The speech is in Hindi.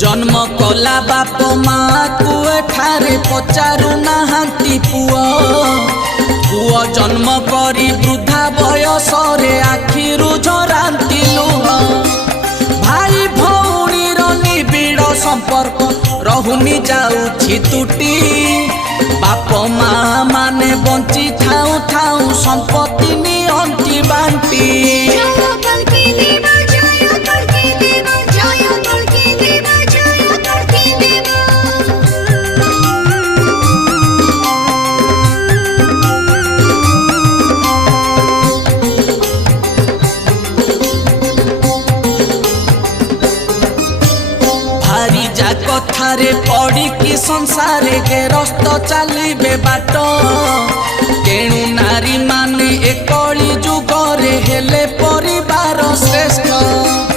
जन्म कला बाप माँ को एठारे पचारू नाहांती पुओ पुओ जन्म करी वृद्धा बयस रे आखिरु झरांती लुह भाई भौणीर निबिड़ संपर्क रहुनी जाउछि तुटी बाप माँ माने बंची थाउ थाउ संपत्ति नियंती बांटी कथारे पड़ी कि संसारे गेरस्त चलिबे बाट तेणु नारी माने एकली जुगरे हेले परिवार श्रेष्ठ।